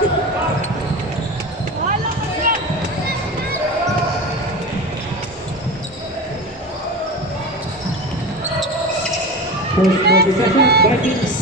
First quarter session, Vikings.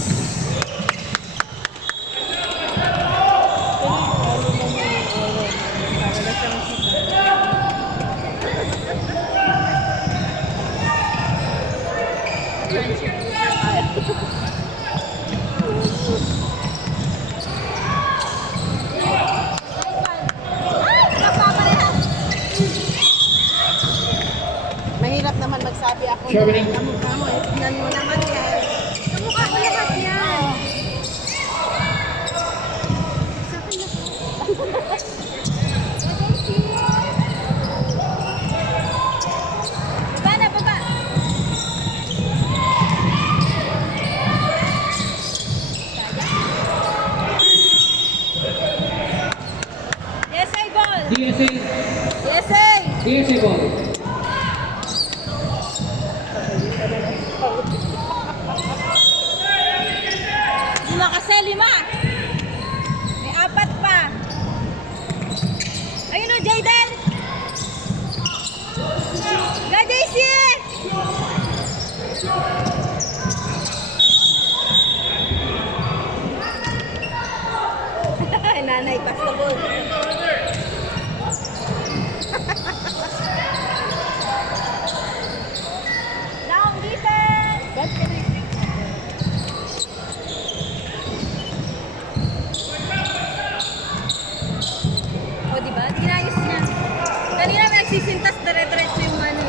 Mahirap naman magsabi ako. Sherwin. Kamukha mo, tignan mo naman yan. Kamukha ko lahat yan. Baba na, baba. DSA ball. DSA. DSA. DSA ball. Lima kasi, lima. May apat pa. Ayun o, Jayden. Ga, JC! Nanay, pass the ball. Down, defense! Ba't ka na o, diba? Ginayos niya. Kanina may nagsisintas, dire-diretso yung ano.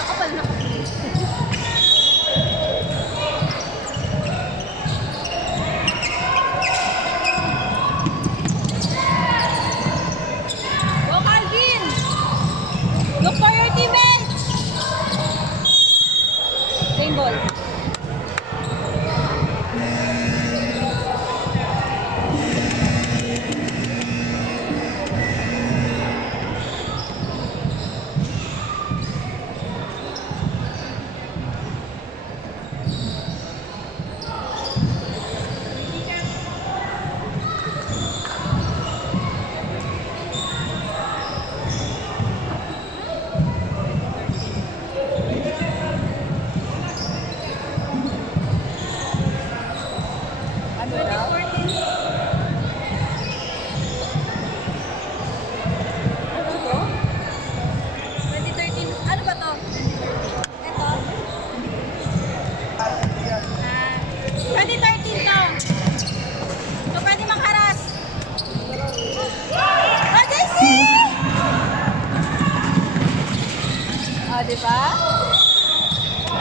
Nakapal na kapal. Go, Calvin! Look for your teammates! Same ball. Diba?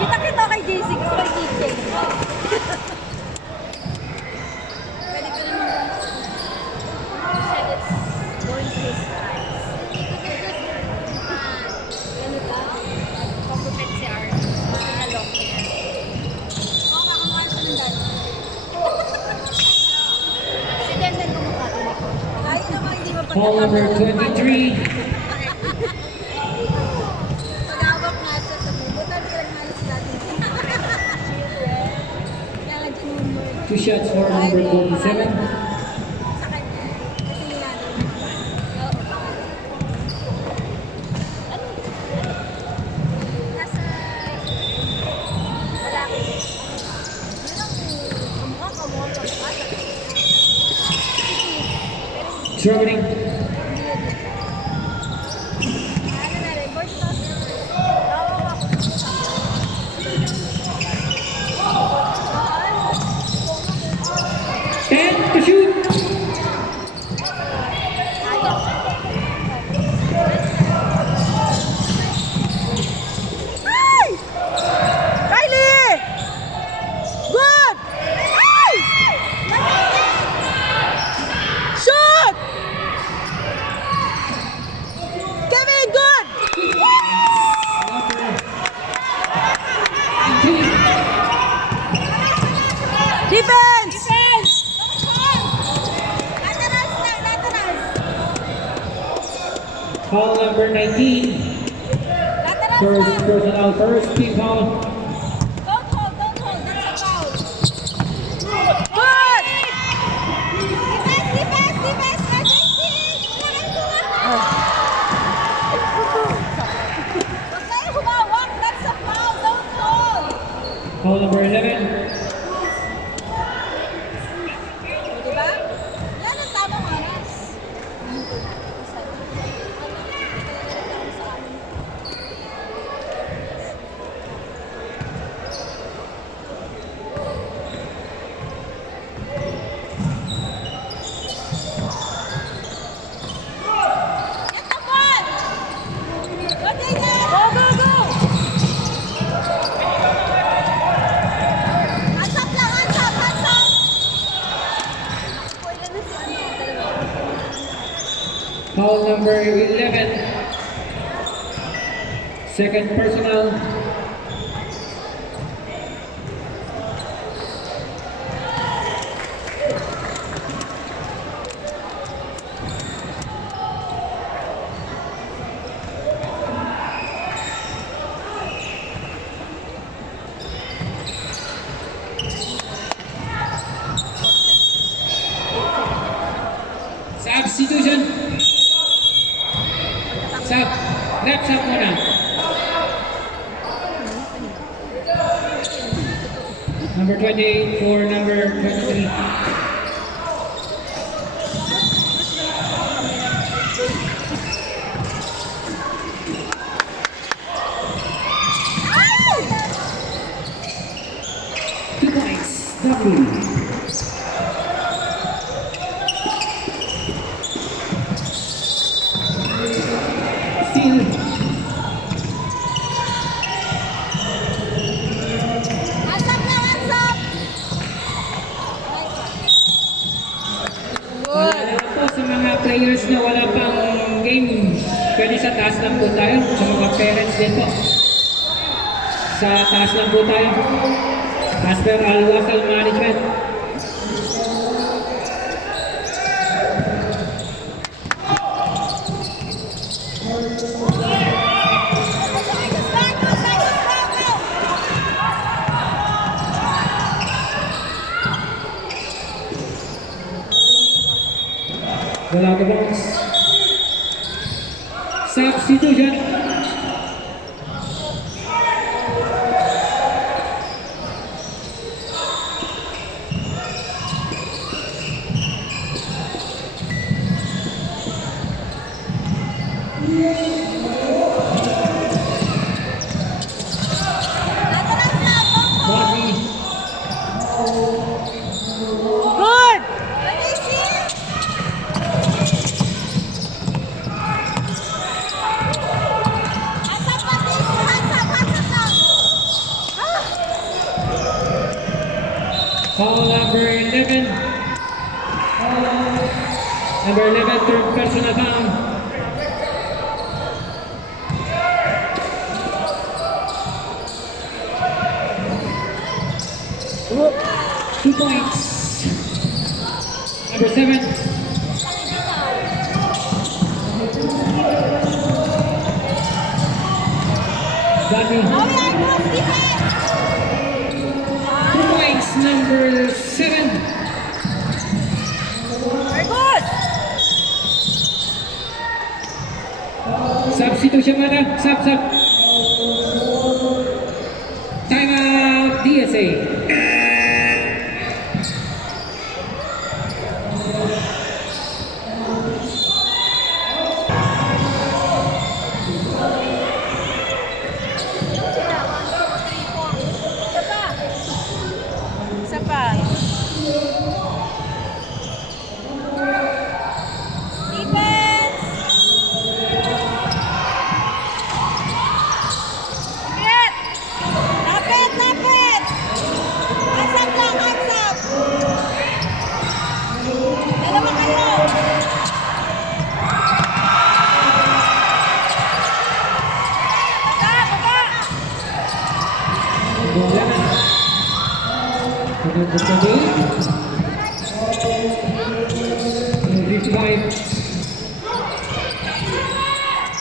Kita-kita kay JC, gusto kay DJ. Pwede ko naman said it's going to his eyes. Ano ka? Pagpupit si Art. Long hair. Oo, kakamukha ko ng dad. Si Denden kumukha ko. Kahit naman hindi mo Ball number 23. Two shots for number 47. Traveling. And to shoot. Hey! Riley! Good! Hey! Shoot! Kevin, good! Defense! Foul number 19. First personal, first team foul. Don't hold, that's a foul. Good! Foul number 11. Second personal. Substitution. Reps up muna. Number 28 for number 23. Two points. W. Steal. Hands up lang, hands up! Paalala po sa mga players na wala pang game, pwede sa taas lang po tayo. Sa mga parents din po. Sa taas lang po tayo. As per Al-Wasal Management. Wala ka bounce. Substitution. Bobby. Good! Foul number 11. Number 11, third personal foul. Two points. Number 7. Dami. Two points, number 7. Very good! Substitution mana? Sub. Timeout, DSA. Isa pa. Defense! Hit! Lapit! Hands up lang, hands up! Dalawa kayo! Baba!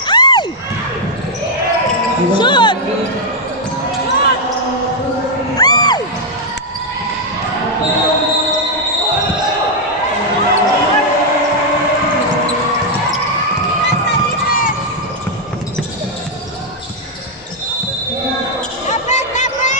Ay! Shoot! Ay! Lapit! Baba!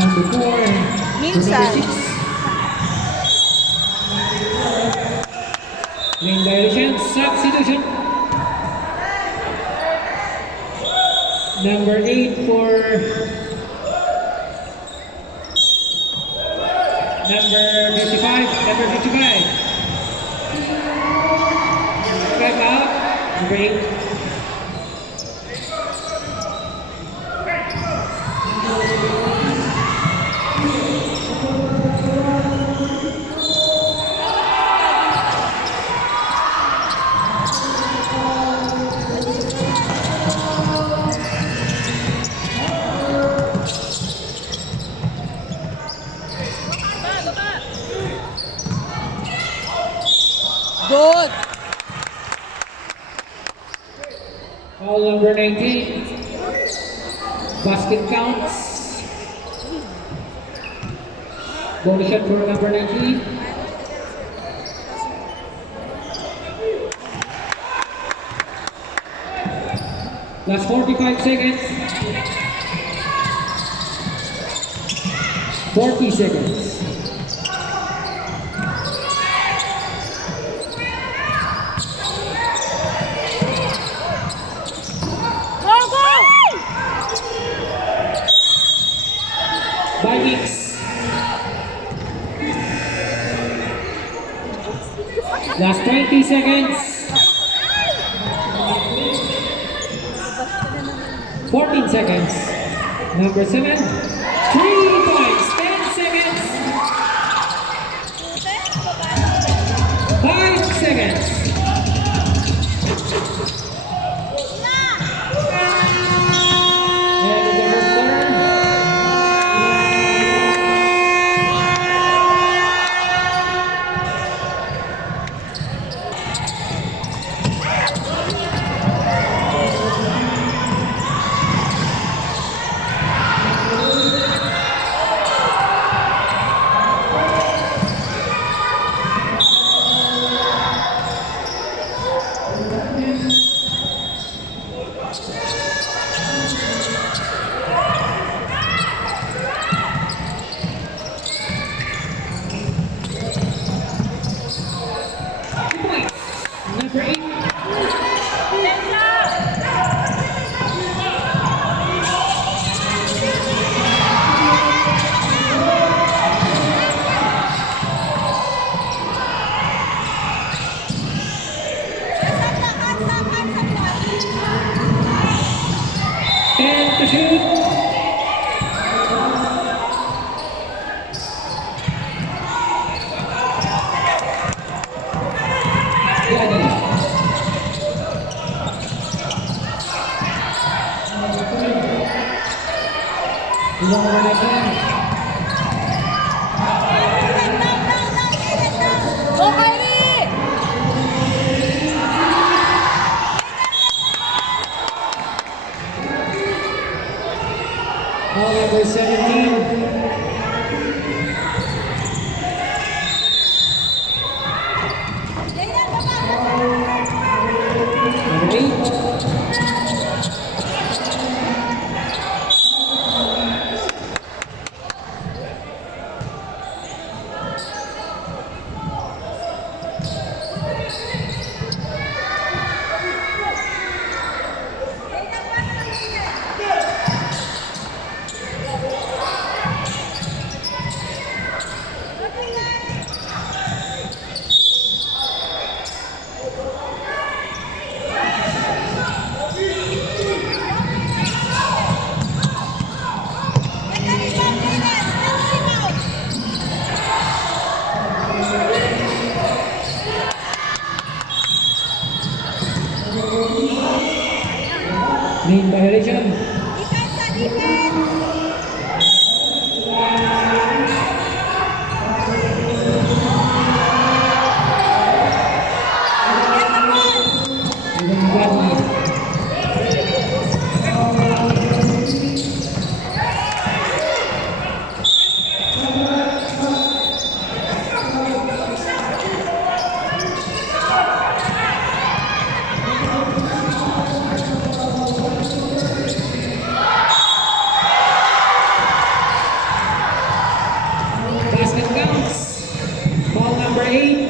Number 4. Minsan. Number 6. Lane violation, substitution. Number 8 for number 55. Back out. Break. Good. Foul number 19. Basket counts. Bonus shot for number 19. Last 45 seconds. 40 seconds. Go, go! Vikings. Last 20 seconds. 14 seconds. Number 7. 3 points. 10 seconds. 5 seconds. And the first quarter. Number 8. And to shoot. Go, Kyrie! Foul number 17. Number 8. Main violation. Basket counts. Foul number 8.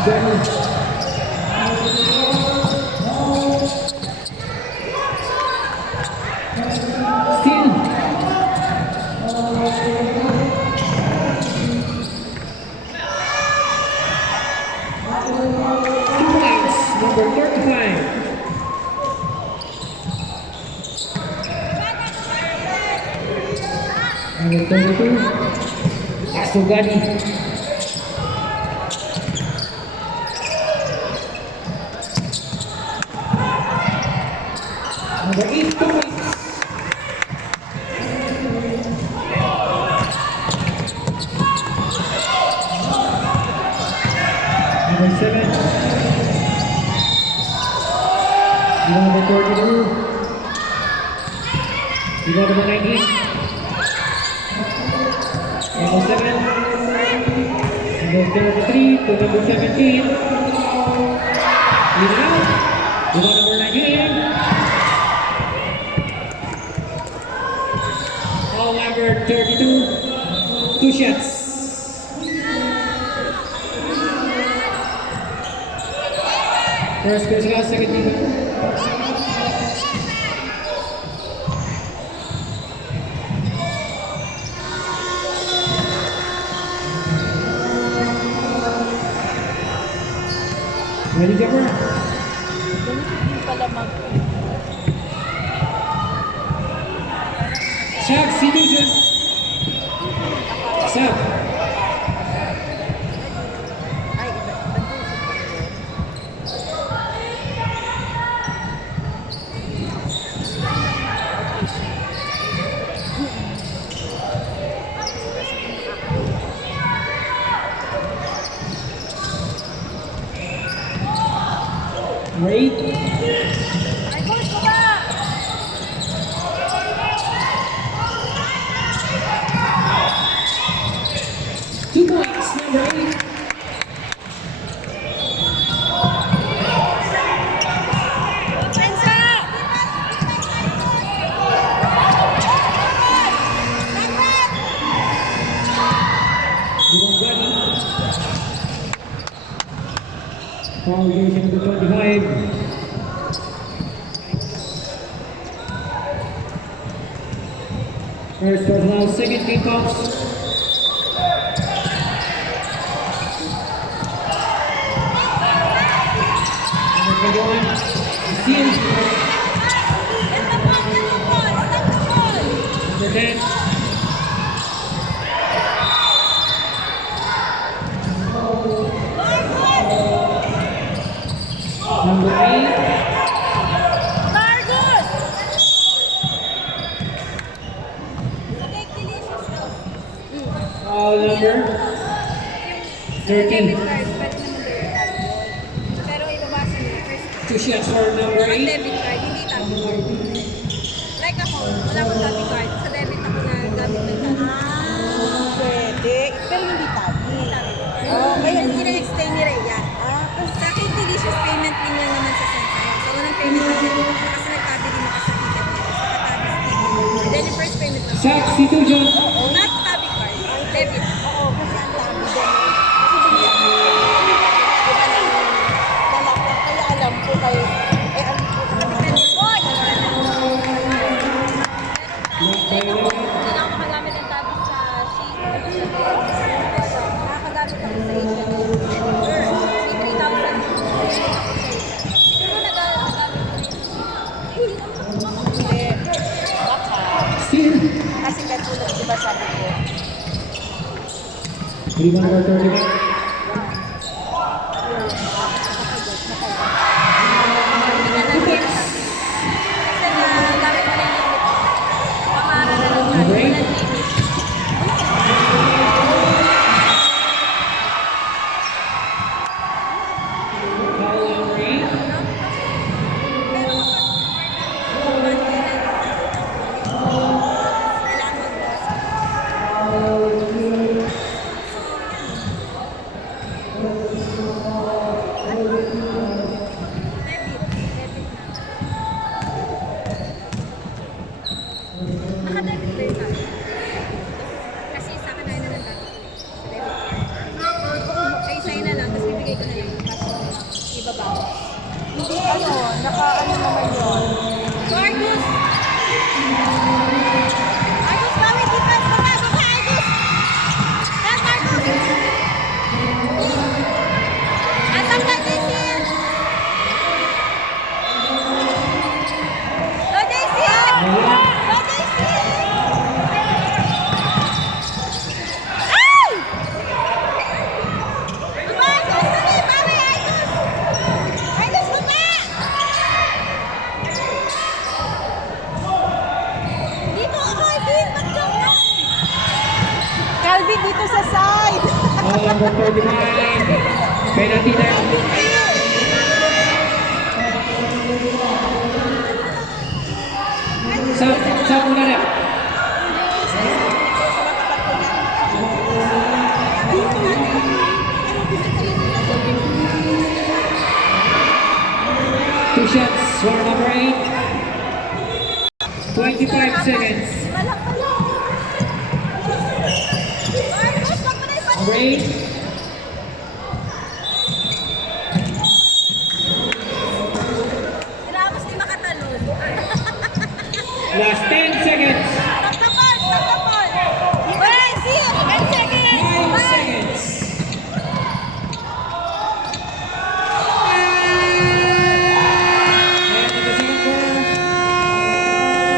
Still. 2 points, number 35. Number 32, Asugani. Number 8, 2 points. Number 7, number 42, number 19. Number 7, number 33 to number 17. Lead out. Number 19. All number 32. 2 shots. First physical, second defense. Ready, Jumper? Hindi pala Substitution. Sub. Ay, iba. Wait. Ay, coach ko ba? Two points, number 8. Pensa! Dumangani. Foul jersey number 25. First personal, second team tops. Number 21, Steele. Number 10. Number 8. Margus! Okay, delicious daw. Foul number 13. Debit card, pwede naman debit card yun. Pero ibabasa nila first. 2 shots for number Pag 8. debit card, hindi tabi card. Like ako, wala akong tabi card. Sa debit ako na gamit ng tabi. Pwede. Pero hindi tabi. Oh, kaya hindi na-explain ni Rhea. Sa akin, delicious payment link lang naman sa Sensei. So, walang payment lang din ako kasi nagtabi din ako sa ticket nila. Sa katabi sticker. And then yung first payment lang. Substitution. Not tabi card, debit. Oo, kasi ang tabi doon. Kasi diba lalapot. Kaya alam ko kayo. Eh, ang Hoy! Blocked by 11. Hindi na ako makagamit ng tabi sa sheet. Nakakagamit ako sa Asian. Si 3,000. Siguro nagagamit ko rin. hindi. Baka. Steele. Kasi katulad, diba sabi ko, Rebound number 31. Two points. Kasi nagamit ko na yung limit. Pamara na lang tayo. Number 8. Walang limit. Foul number 8. Pero kailangan mag-boss. dito sa side. Foul number 45. Penalty na. Sa muna na. Two shots for number 8. 25 seconds. Number 8. Ramos di makatalon. Last 10 seconds. Tapos. Wait, see? 10 seconds. 5 seconds.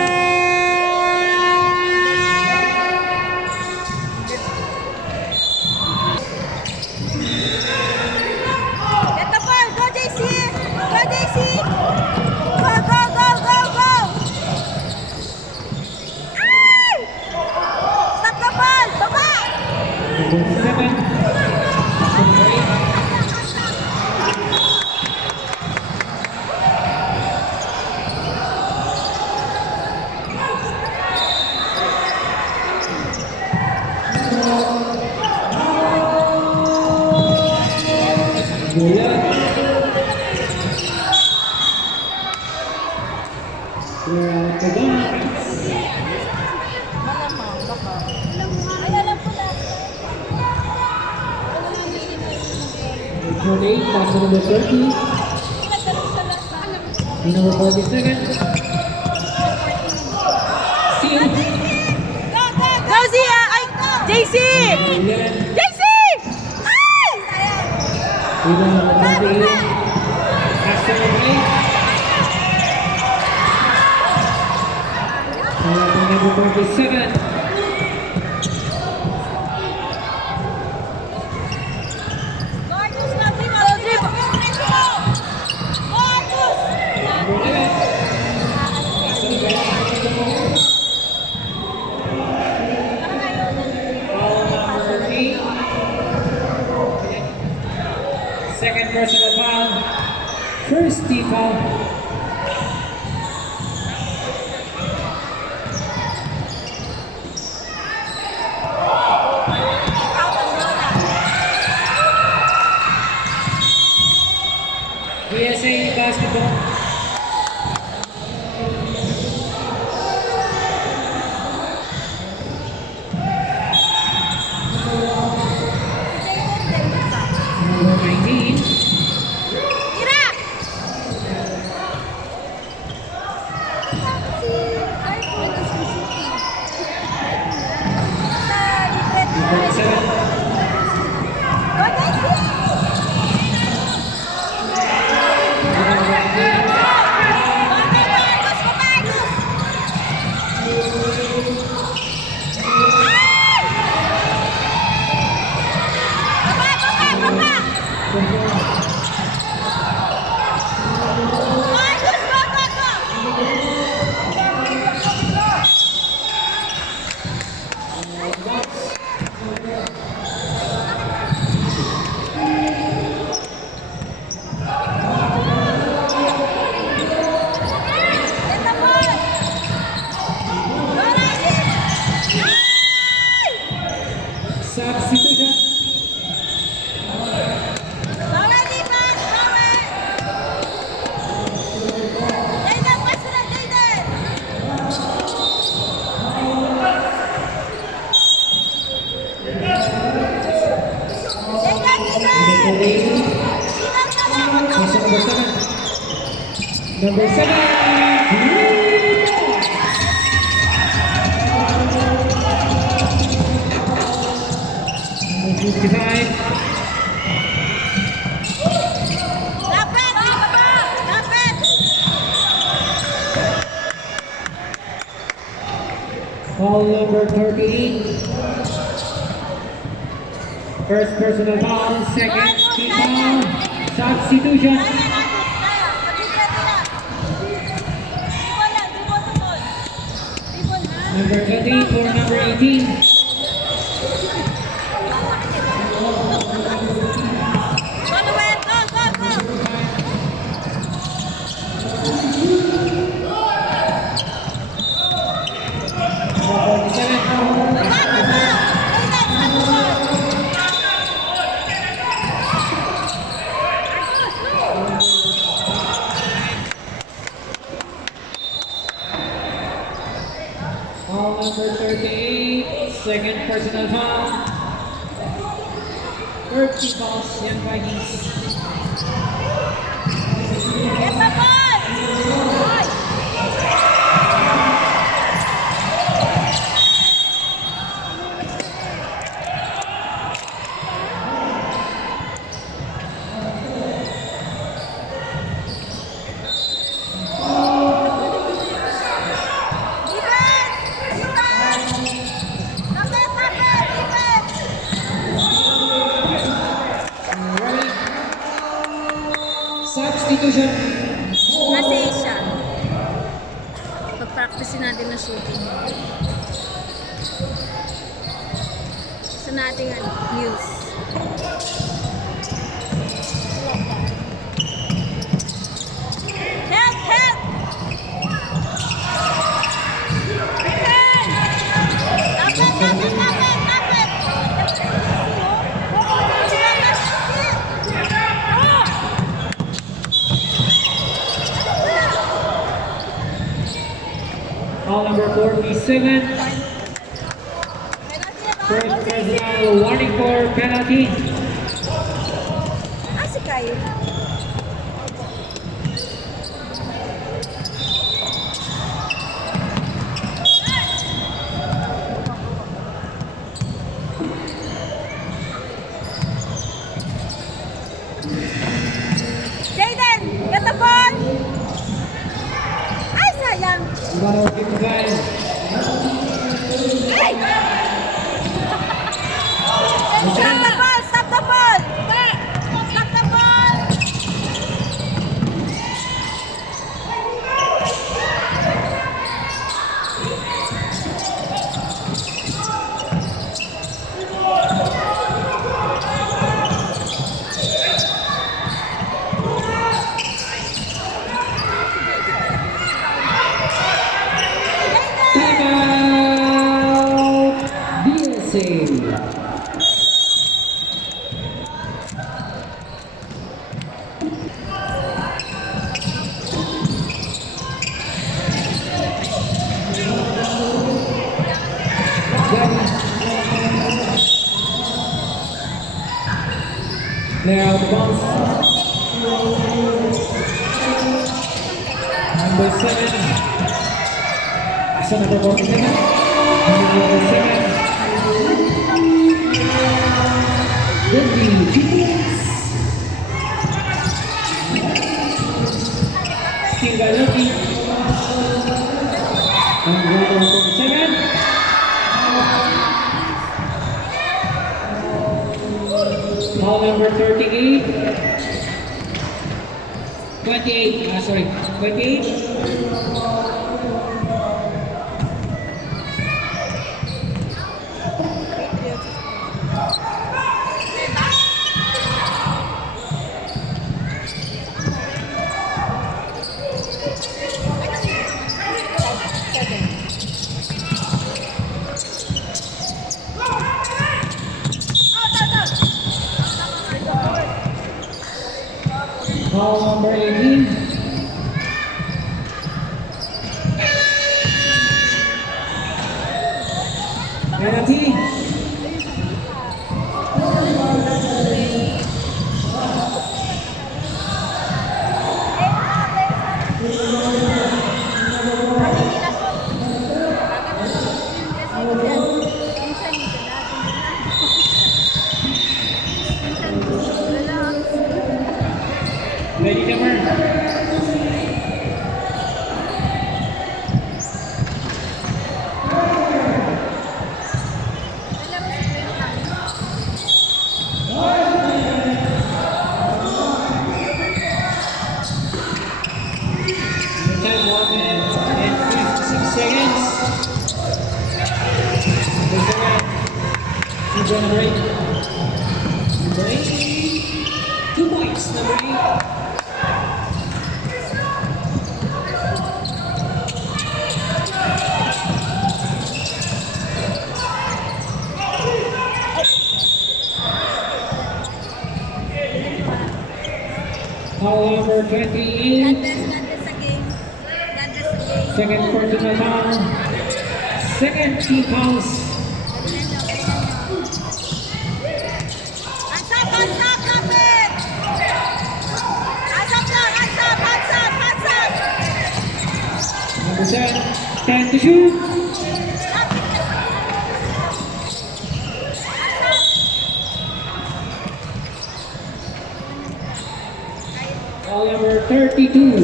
And in the second quarter. Ito po, go JC! Go JC! Go! Ay! Stop the ball! Baba! Number 7. Number 8. Bulat. We're out the box. Malamang, baka. Ay, alam ko na. Number 8, pass to number 30. Pinagdalong sa lasa. Number 47. Seal. Go, Zia! Ay, JC! Number 11. JC! Ay! Sayang. Number 28. Pass to number 8. Number 47. Marcus, lagi mo. Marcus! Number 11. Pass to number 8. Foul number 8. Second personal foul. First team foul. PSA basketball. Number 19. Tira! Number 7. Go, JC! Substitution. Number 8. Pass to number 7. Number 7. Number 55. Foul number 38. First personal foul, second team foul. Substitution. Number 20 for number 18. Second personal foul. Third team fouls, Young Vikings. Get the ball! Boy! Alright. Substitution. Kasi siya. Pag-practice natin ng shooting. Sa nating news. Help! Help! Defense! Lapit! Foul number 47. First personal warning for penalty. Ah, si Kyle. Jaden, get the ball! Ay, sayang! Ball kick guys. Ay! Stop the ball! Stop the ball! Stop the ball! Timeout. DSA. Player out of bounds. Number 7. Asa number 47. Number 7. Wendy Phillips. Tinggal lagi. Number 47. Foul number 38. 28. Sorry. 28. Foul number 18. Penalty. Ready, Jammer? Time 1 minute and 56 seconds. There's the man. He's on break. Number 8. 2 points, number 8. Foul number 28. God bless sa game. God bless sa game. Second personal foul. Second team fouls. shoot. Ball number 32.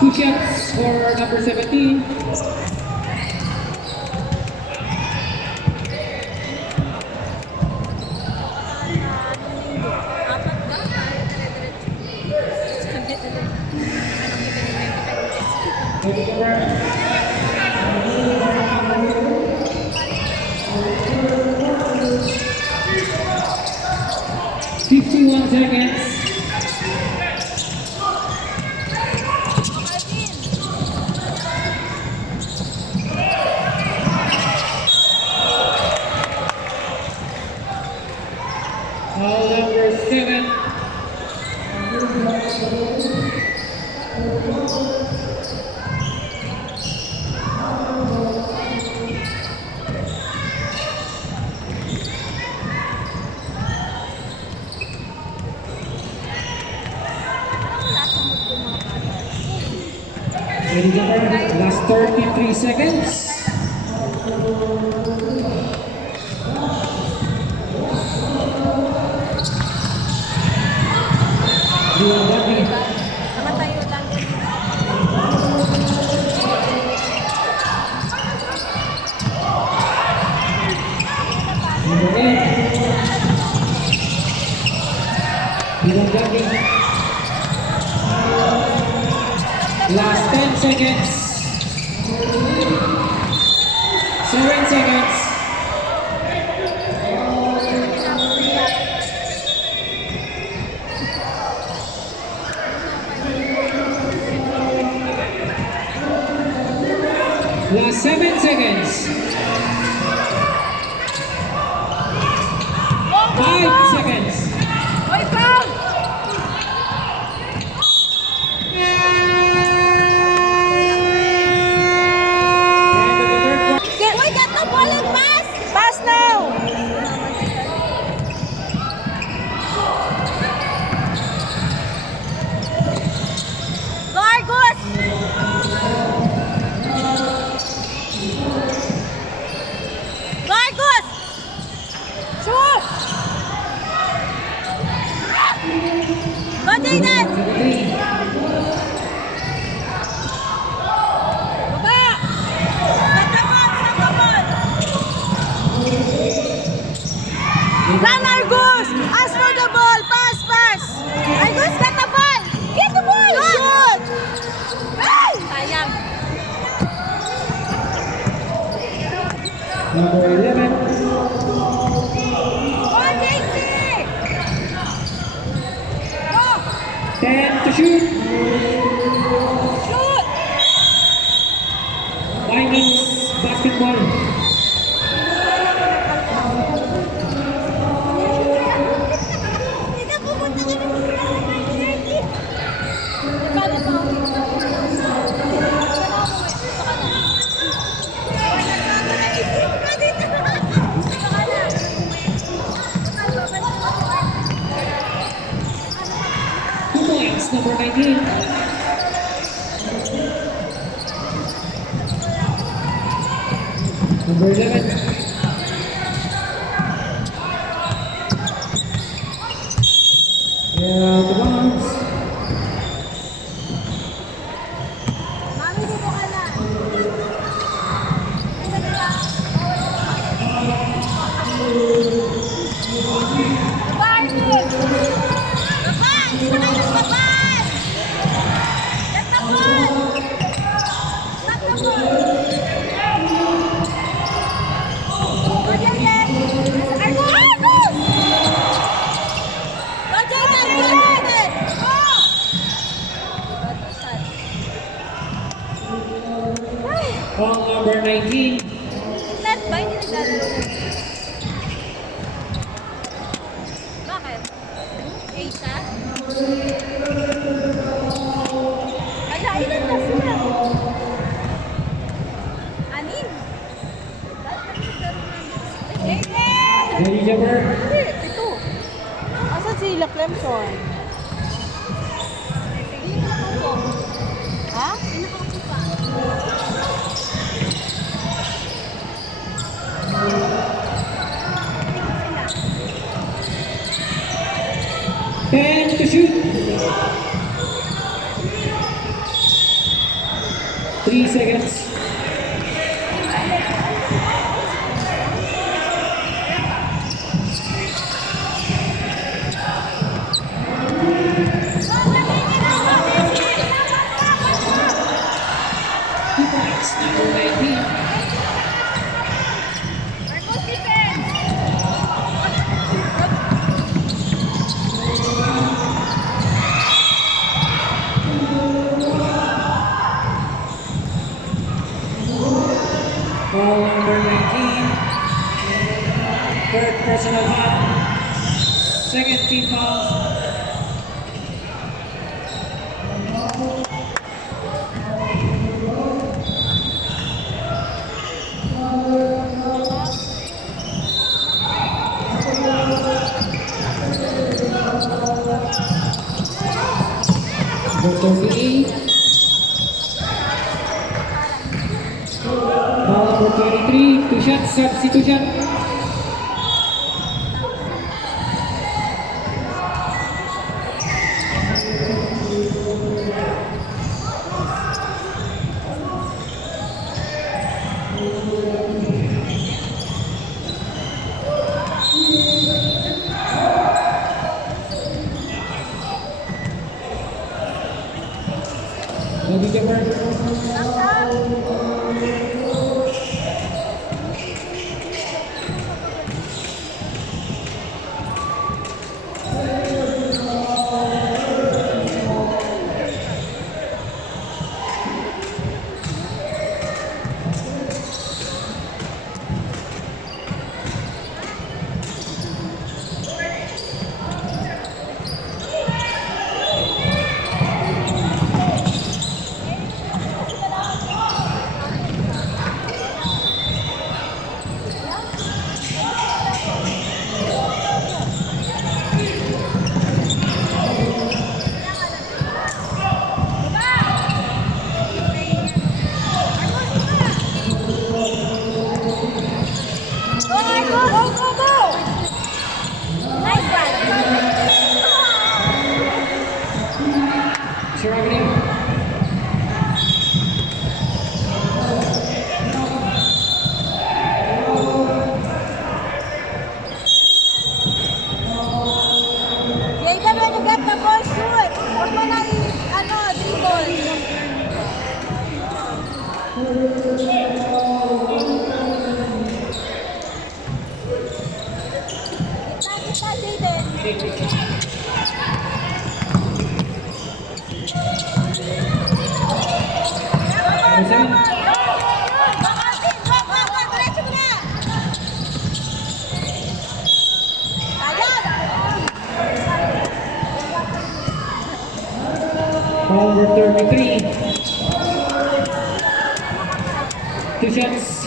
Two shots for number 17. Apat ba? Dire-diretso. Sabi talaga. Fifty-one seconds. Ball number 7. Ladies and gentlemen, last 33 seconds. Liwang Gabi. Nakatayo lang. Number 8. Liwang Gabi. Last 10 seconds. 7 seconds. Last 7 seconds. 5 seconds. Oy, foul! End of the third quarter. Uy, get the ball and pass! Pass now! Go, Argus! Go, Argus! Shoot! Go, Jaden! 3. Baba! Stop the ball! Stop the ball! Run, Argus! Ask for the ball! Pass, pass! Argus, get the ball! Get the ball! Shoot! Ay! Sayang. Number 11. Go, JC! Go! 10 to shoot. Shoot! Vikings basketball. Hindi pupunta ka ng jersey. Paano pa ako? Two points, number 19. Number 11. Yeah, the bounce. Mami, dito ka na. Barney! Babay! Dito kayo babay! Get the ball! Stop the ball! Go, Jaden! Argus! Go, Jaden! Go, Jaden! Go! Ay! Ball number 19. Net ba? Hindi naglalaro. Bakit? Asia? Ala, ilan na sila? Anin? Bakit naglaro ng Aiden! Jenny Jumper. Hindi, ito. Asan sila Clemson? Hindi na ako. Ha? Hindi na ako pa. 30 seconds. Points, number 19. Ball number 19. Third personal foul. Second team foul. Number 38. Ball number 23. Two shots, substitution. Bogey jumper. Struggling. Jaden, when you get the ball, shoot. Huwag mo nang, dribble. Kita, Jaden. Ball number 33. Two shots.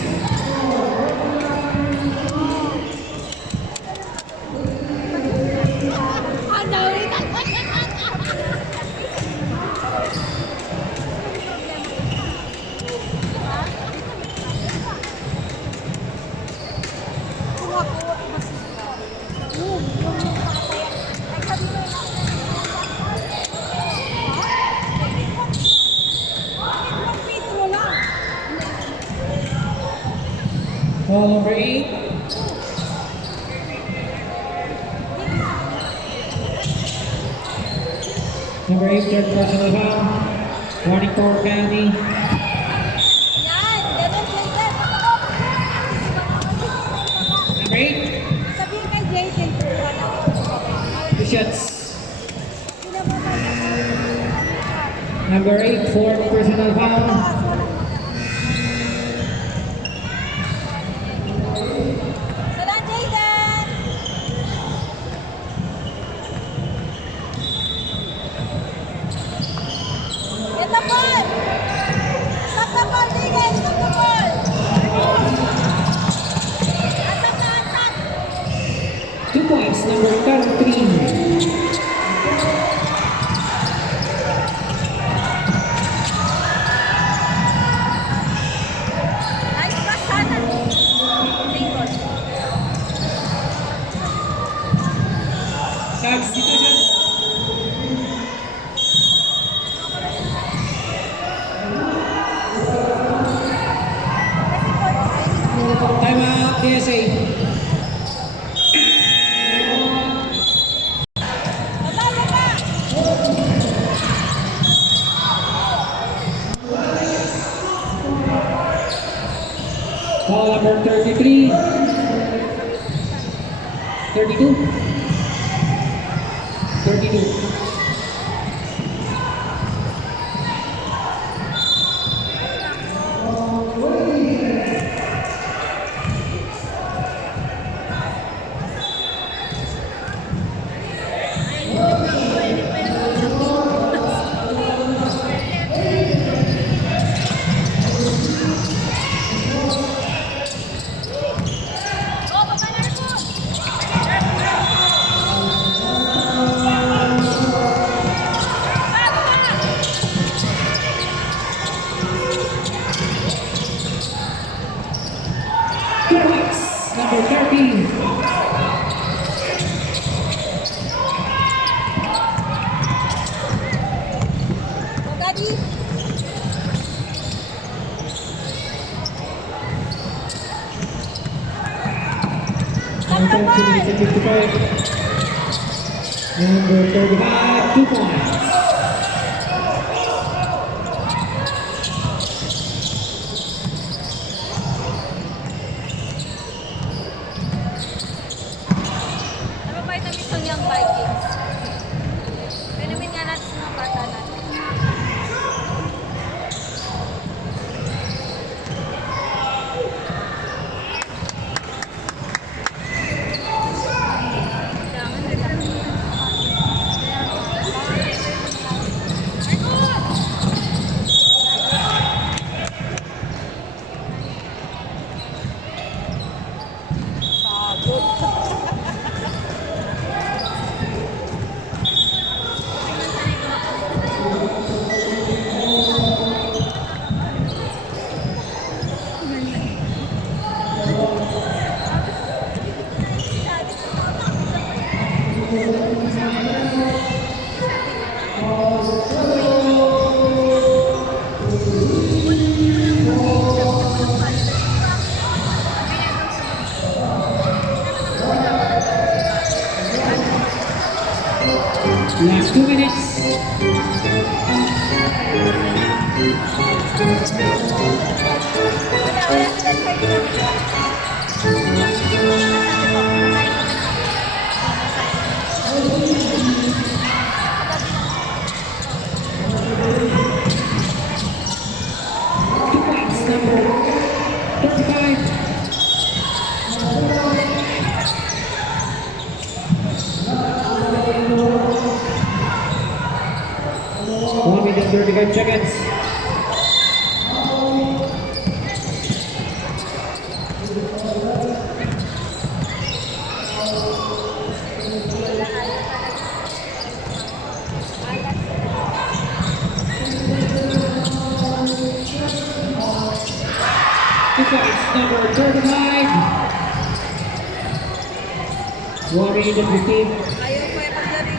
Ball number 8. Number 8, third personal foul. Warning for penalty. Number 8. Sabihin kay Jaden, Two shots. Number 8, fourth personal foul. Salam, Jaden! Get the ball! Stop the ball, Jaden! Stop the ball! Asap na, asap! 2 points, number 33. Nice pass sana. Dribble. Substitution. Timeout, DSA. Baba, baba! Ball number 33. 32. 32. Number 13. Oh, Daddy! Unfortunately, it's a 55. Number 35, 2 points. Ano ba yung gusto niyang Vikings? Pinumin nga natin sa mga bata natin. Last 2 minutes. Two points, number 35. One minute, 35 seconds. Two points, number 35. 1 minute and 15. Ayaw ko yung paglari.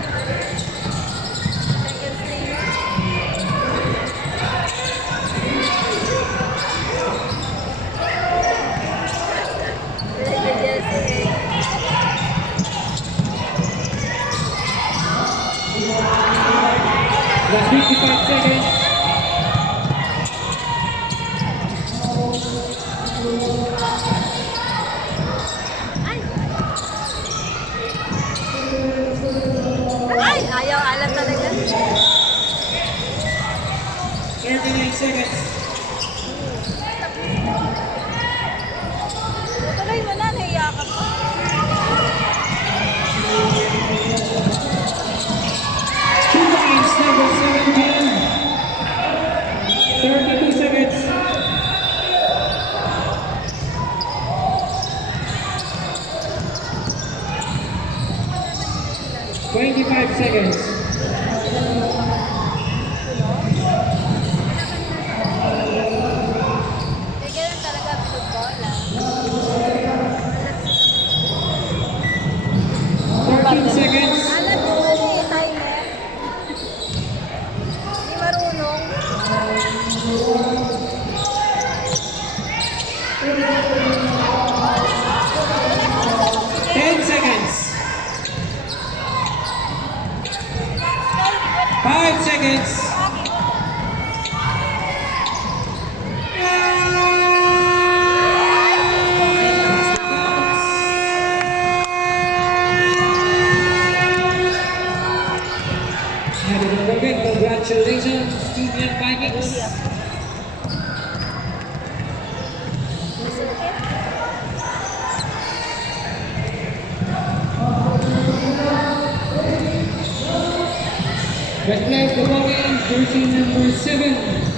Second string. Last 55 seconds. Ay! Ayaw alam talaga. 39 seconds. Tuloy mo na, nahiya ka pa. Two points, number 17. 32 seconds. Twenty-five seconds. May ganun talaga football, ah. 13 seconds. Alam mo, ano timer? Hindi marunong. Best player of the ball game, jersey number 7.